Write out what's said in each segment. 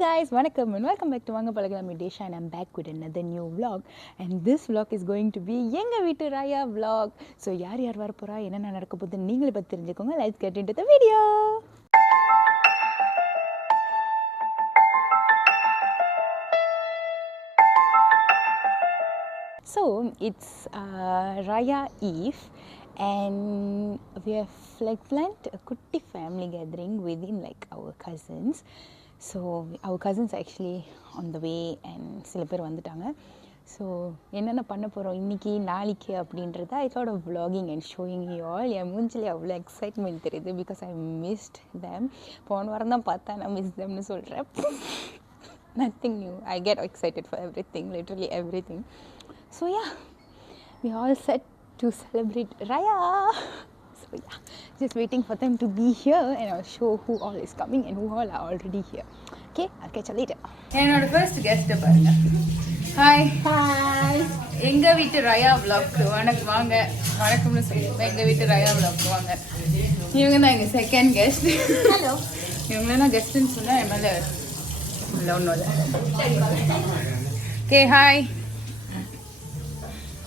guys, vanakkam and welcome back to Vanga Palagalam Desha, and I'm back with another new vlog, and this vlog is going to be Enga Veetu Raya vlog. So yaar varapora enna nadakapodhu neengalе pathi therinjikonga. Let's get into the video. So it's Raya Eve, and we have like planned a kutti family gathering within like our cousins. So our cousins are actually on the way and சில பேர் வந்துட்டாங்க. So என்னென்ன பண்ண போகிறோம் இன்றைக்கி நாளைக்கு அப்படின்றத I thought of vlogging and showing you all. என் மூஞ்சிலே அவ்வளோ எக்ஸைட்மெண்ட் தெரியுது பிகாஸ் ஐ மிஸ்ட் them. போன வாரம் தான் பார்த்தா நான் மிஸ் themனு சொல்கிறேன். Nothing new. I get excited for everything, literally everything. So yeah, we all set to celebrate Raya. So yeah, just waiting for them to be here and I'll show who all is coming and who all are already here. Okay, I'll catch you later. என்னோட first guest பாருங்க. Hi. Hi. எங்க வீட்டு ராயா vlog வணக்கம் வாங்க. வணக்கம்னு சொல்லுங்க. எங்க வீட்டு ராயா vlog வாங்க. இவங்க தான் எங்க செகண்ட் கெஸ்ட். Hello. இவங்க தான் கெஸ்ட்னு சொன்னா எம்எல்ஏ இல்ல ஒண்ணும் இல்ல. Okay, hi.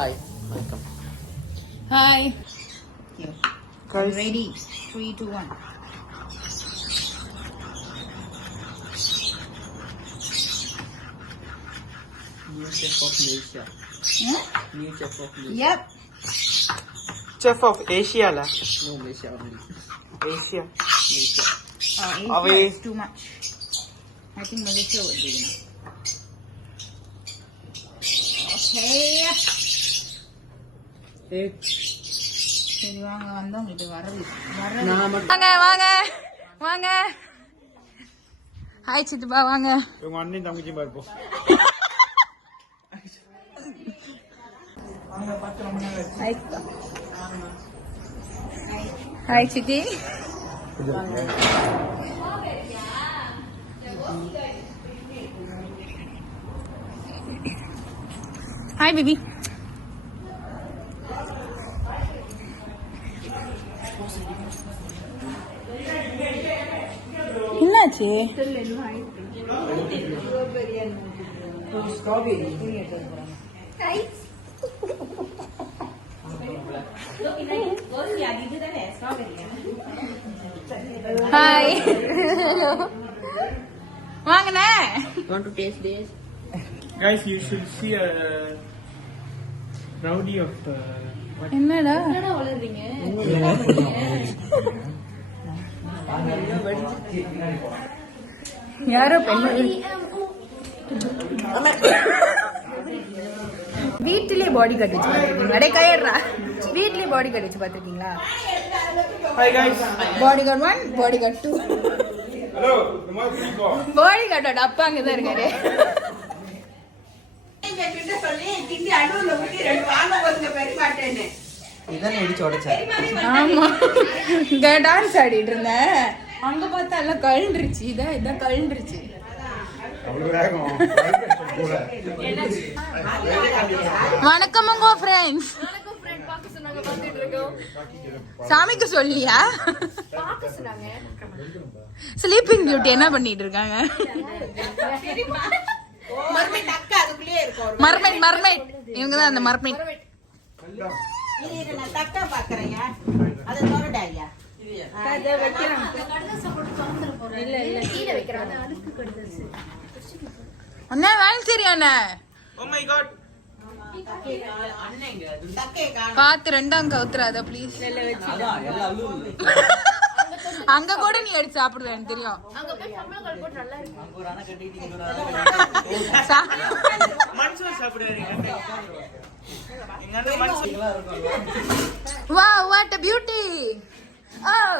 Hi, welcome. Hi. Guys. Ready? 3, 2, 1. New chef of Malaysia. New chef of Malaysia. Yep. Chef of Asia lah. No, Malaysia only. Asia. Malaysia. Asia Away. is too much. I think Malaysia would be enough. Okay. சரி வாங்க வந்தவங்க இது வரது வாங்க வாங்க வாங்க. Hi சித்துப்பா வாங்க. இவங்க அண்ணன் தங்கச்சி பார்ப்போம். ஹாய் சித்தி. Hi baby. என்னாச்சு? ஹாய். வாங்கண்ணே. Want to taste this? Guys, you should see a rowdy of what? என்னடா யாரோ பெண்ணு வீட்டிலே பாடி கட் வச்சு பார்த்துருக்கீங்களா? அடே கையடுறா. வீட்டிலே பாடி கட் வச்சு பார்த்துருக்கீங்களா? Hi guys. Body guard 1, body guard 2. Hello. நம்ம பிடிக்கோ. பாடி கார்டோட அப்பா அங்கே தான் இருக்காரு. இதான் அடிச்சு உடைச்சேன். ஆமா, இங்க டான்ஸ் ஆடிட்டு இருந்தேன். அங்க பார்த்தா எல்லாம் கழுந்துருச்சு. இதான் கழுந்துருச்சு. வணக்கம் உங்க ஃப்ரெண்ட்ஸ். சாமிக்கு சொல்லியா? ஸ்லீப்பிங் பியூட்டி என்ன பண்ணிட்டு இருக்காங்க? மர்மைட். இவங்க தான் அந்த மர்மைட். அண்ணா வேலை சரியா அண்ணா? Oh my god. பாத்து ரெண்டாம் கவுத்துறாத ப்ளீஸ். அங்க கூட நீ எடுத்து சாப்பிடுவேன் எனக்கு தெரியும். Wow, what a beauty. Oh.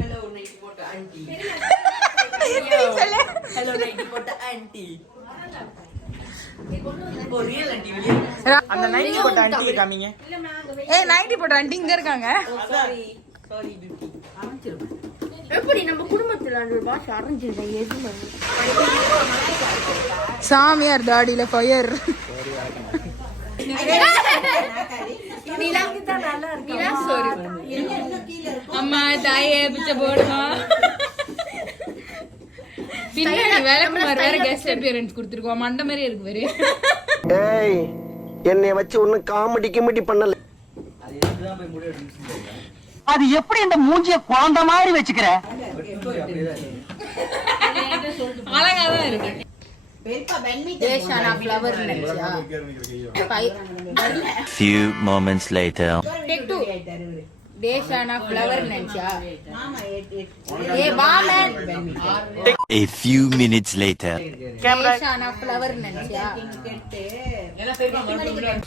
Hello, night photo auntie. Hello, night photo auntie. Oh, real auntie வெளிய. அந்த நைட்டி போட்ட ஆன்ட்டி காமிங்க. ஏய் நைட்டி போட்ட ஆன்ட்டி இங்க இருக்காங்க. Sorry beauty. எப்படி நம்ம குடும்பத்துல அந்த பாஷை அரஞ்சிருந்தா எதுமே சாமியார் தாடியில ஃபயர். அம்மா தாயே பிச்சை போடுமா. பின்னாடி வேலைக்குமார் வேற கெஸ்ட் அப்பியரன்ஸ் கொடுத்துருக்கோம். மண்ட மாதிரி இருக்கு வேறு. ஏய் என்னை வச்சு ஒன்னும் காமெடி கிமெடி பண்ணல. அது எப்படி இந்த மூஞ்சிய குழந்தை மாதிரி வச்சுக்கிற? அழகாதான் இருக்கு. தேஷானா ஃப்ளவர் நினைச்சியா? Few moments later. டேக் 2. தேஷானா ஃப்ளவர் நினைச்சியா? ஏ வாமன். A few minutes later. தேஷானா ஃப்ளவர் நினைச்சியா?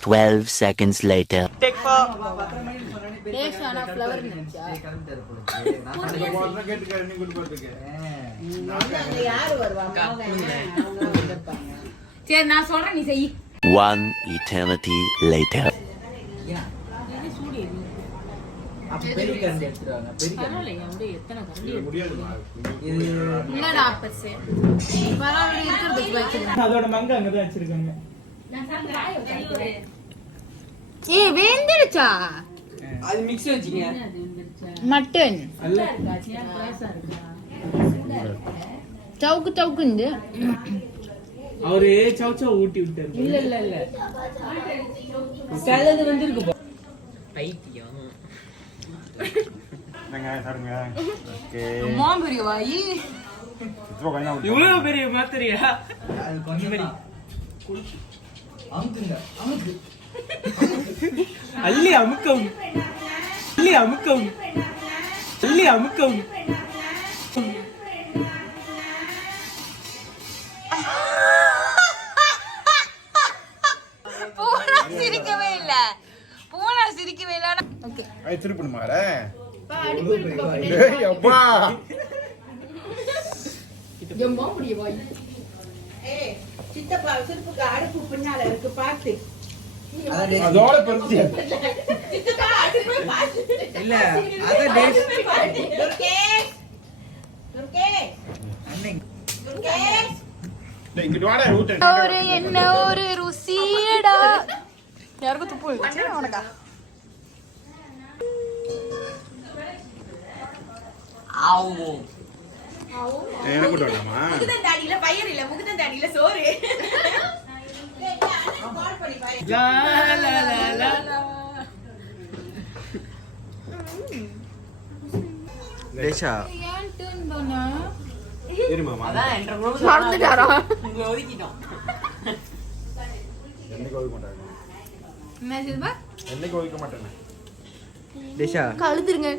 12 seconds later. Take 4. தேஷானா ஃப்ளவர் நினைச்சியா? சரி நான் சொல்றேன் நீ செய். One eternity later. என்னடா பர்ஸ் பரவாயில்லை இருக்கிறதுக்கு வச்சிருக்கேன். அதோட மங்க அங்கதான் வச்சிருக்காங்க. ஏய் வெந்திருச்சா? அது மிக்ஸ் வச்சிங்க. மட்டன் சவுக்கு சவுக்குந்து. அவரு சவுச்சா ஊட்டி விட்டாரு. இல்ல சலது வந்திருக்கு. பைத்தியம். மாம்பரிய வாயி. இவ்வளவு பெரிய மாத்திரையா? அது கொஞ்சம் பெரிய. அள்ளி அமுக்கவும். அள்ளி அமுக்கவும். அள்ளி அமுக்கவும். பூனா சிரிக்கவே இல்ல. பூனா சிரிக்கவே இல்ல. ஓகே. ஐ திருப்பி மாறே. டேய் அப்பா. ஜம்போ முடிய போய். ஏய் சித்தப்பா சிற்புக்கு அடுப்பு பின்னால இருக்கு பாத்து. அதோட பரிச்சை. சித்தப்பா அடுப்பு பாத்து. இல்ல அத டேஸ் துர்கேஷ். துர்கேஷ். அண்ணே. துர்கேஷ். டேய் இங்க வாடா ஊட்ட. ஒரு என்ன ஒரு ருசியடா. யாருக்கு துப்பு வந்துச்சு உனக்கா? ஆவோ. எனக்கு கூட வேண்டாமா? முகுதன் தாடியில பயிர் இல்ல முகுதன் தாடியில சோறு. கால் பண்ணி பாரு. லா லா லா லா. தேஷா. ஏன் டர்ன் பண்ணா? இரு மாமா. அதான் என்ற குரூப் மறந்துட்டாரா? உங்களை ஒதுக்கிட்டோம். என்னைக்கு ஒதுக்க மாட்டாங்க. என்ன சிதப்பா? என்னைக்கு ஒதுக்க மாட்டேன். தேஷா. கழுத்துருங்க.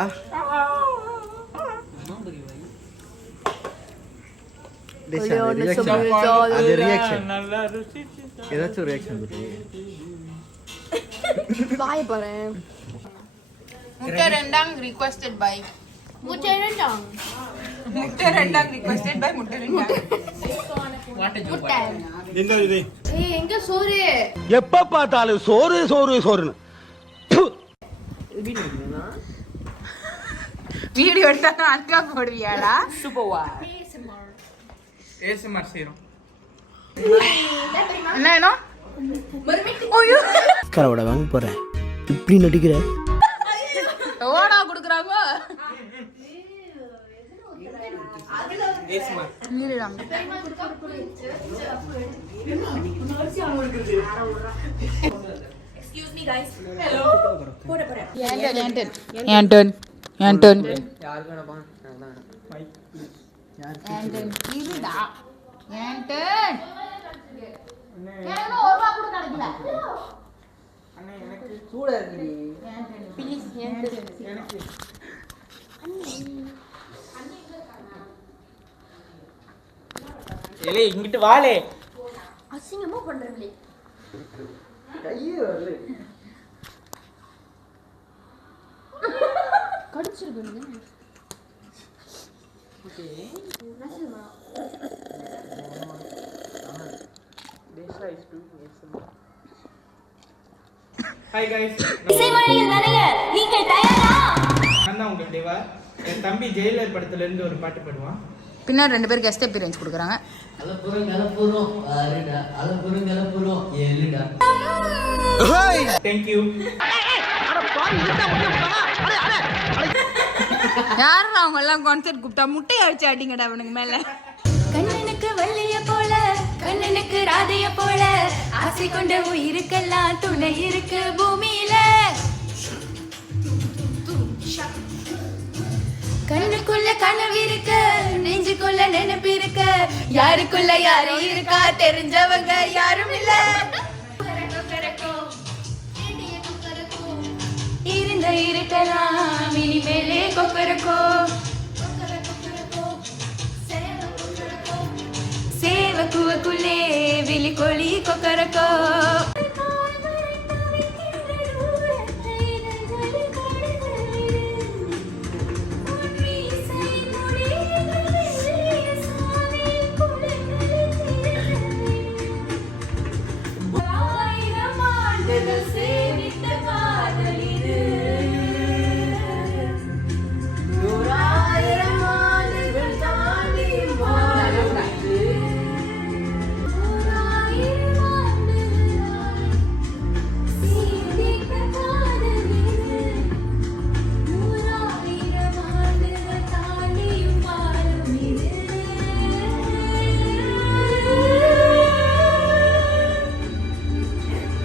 ஆ. தேஷா அது ரியாக்ஷன். நல்லா ருசிச்சு. ஏதாச்சும் ரியாக்ஷன் கொடுத்து. வாய் பாரு. முட்டை ரெண்டாங் requested by. முட்டை ரெண்டாம். முட்டை ரெண்டாங் requested by முட்டை ரெண்டாங். முட்டை. இந்த இது. ஏய் எங்க சோறு? எப்ப பார்த்தாலும் சோறு சோறு சோறுன்னு. வீடியோ எடுத்தா அக்கா போடுவியாடா? சூப்பர்வா. ஏஸ்மார் செய்றோம். என்ன வேணும்? ஓய்யோ கரவட வாங்க போறேன். இப்படி நடிக்கிற? ஓடா குடுக்குறாங்க. ஏஸ்மார். நீலடாங்க. Excuse me guys. Hello. போட போறேன். Anton. யாருக்கு வேணாப்பா? நான் Anton. இருடா. Anton. எனக்கு ஒரு ரூபா கூட கிடைக்கல. அண்ணே எனக்கு சூடா இருக்குடி. Please Anton. எனக்கு ஏலே இங்கிட்டு வாளே. அசிங்கமா பண்றீங்களே. கையே வரல. கடிச்சிருக்கீங்க. Okay. Desha is to ASMR. Hi guys. இசைமழையில் நனைய நீங்கள் தயாரா? நான் தான் உங்க தேவா. என் தம்பி ஜெயிலர் படத்துல இருந்து ஒரு பாட்டு பாடுவான். பின்னாடி ரெண்டு பேர் கெஸ்ட் அப்பியரன்ஸ் கொடுக்குறாங்க. Thank you. யாரும் அவங்க எல்லாம் கான்செர்ட் கூப்பிட்டா முட்டையை அடிச்சு அடிங்கடா அவனுக்கு மேல. கண்ணனுக்கு வள்ளிய போல கண்ணனுக்கு ராதைய போல ஆசை கொண்ட உயிருக்கெல்லாம் துணை இருக்கு பூமியில. கண்ணுக்குள்ள கனவு இருக்கு நெஞ்சுக்குள்ள நினைப்பு இருக்கு யாருக்குள்ள யாரு இருக்கா தெரிஞ்சவங்க யாரும் இல்ல. இருந்த இருக்கலாம் இனிமேலே Kokkarakko சேவக்குவக்குள்ளே விழிக்கொலி Kokkarakko.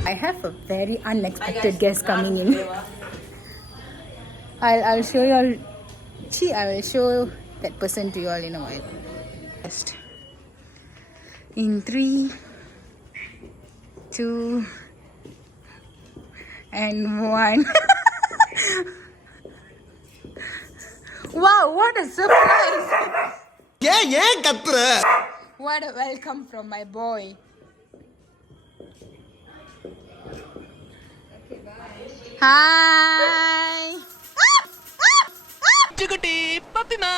I have a very unexpected guest coming in. I'll show you all. I will show that person to you all in a while. Just in 3, 2, and 1. Wow! What a surprise! ஏன் கத்துற? What a welcome from my boy. Hi. சிக்குட்டி பப்பிமா.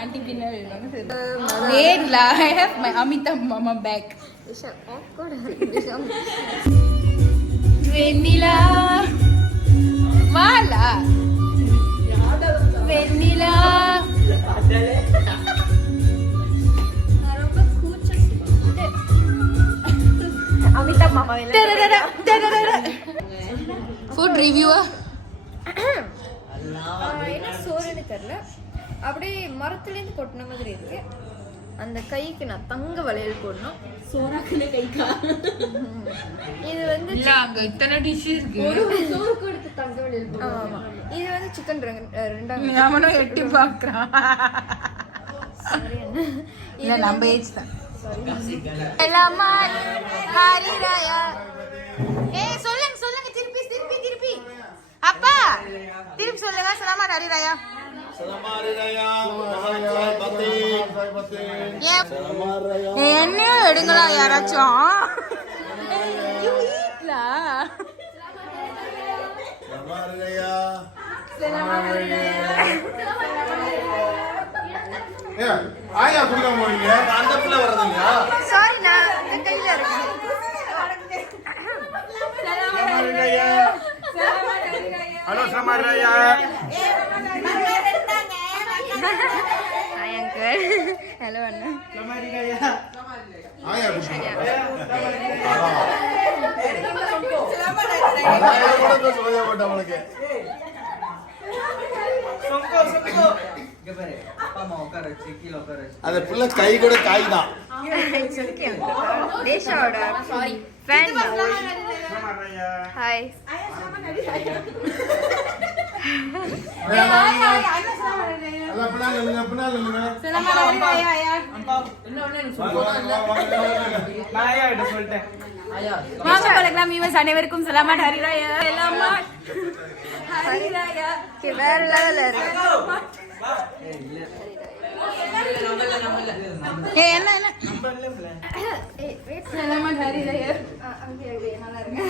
Auntie Pina wait la, I have my Amitabh mama back. Vanilla Vala Vanilla Amitabh mama food reviewer. என்ன சோறுன்னு தெரியல, அப்படியே மரத்துலேருந்து கொட்டின மாதிரி இருக்கு. அந்த கைக்கு நான் தங்க வளையல் போடணும். சோறாக்குன கைக்கா? இது வந்து அங்க இத்தனை டிஷ் இருக்கு. சோறு கொடுத்து தங்க வளையல் போடணும். ஆமா, இது வந்து சிக்கன் ரெண்டாவது. அவனும் எட்டி பாக்குறான். இல்ல நம்ம ஏஜ் தான். எல்லாமா ஹரிராயா. ஏய் சொல்லுங்க சொல்லுங்க திருப்பி திருப்பி திருப்பி. அப்பா திருப்பி சொல்லுங்க. சலாமத் ஹரிராயா. என்னையும் எடுங்களா யாராச்சும். ஆயா சொல்ல போறீங்க அந்த பிள்ளை வரதுங்களா? சாரி நான் கையில இருக்கேன். ஹலோ சமாரியா. Hi uncle. ஹலோ அண்ணா. ஆயா அந்த பிள்ளை கை கூட காய் தான். தேஷாவோட ஃபேன். ஹாய். அனைவருக்கும் சலாமத் ஹரிராயா. ஹரிராயா வேற லெவல்ல இருக்கு. என்ன என்ன சலாமத் ஹரிராயா. நல்லா இருக்கு.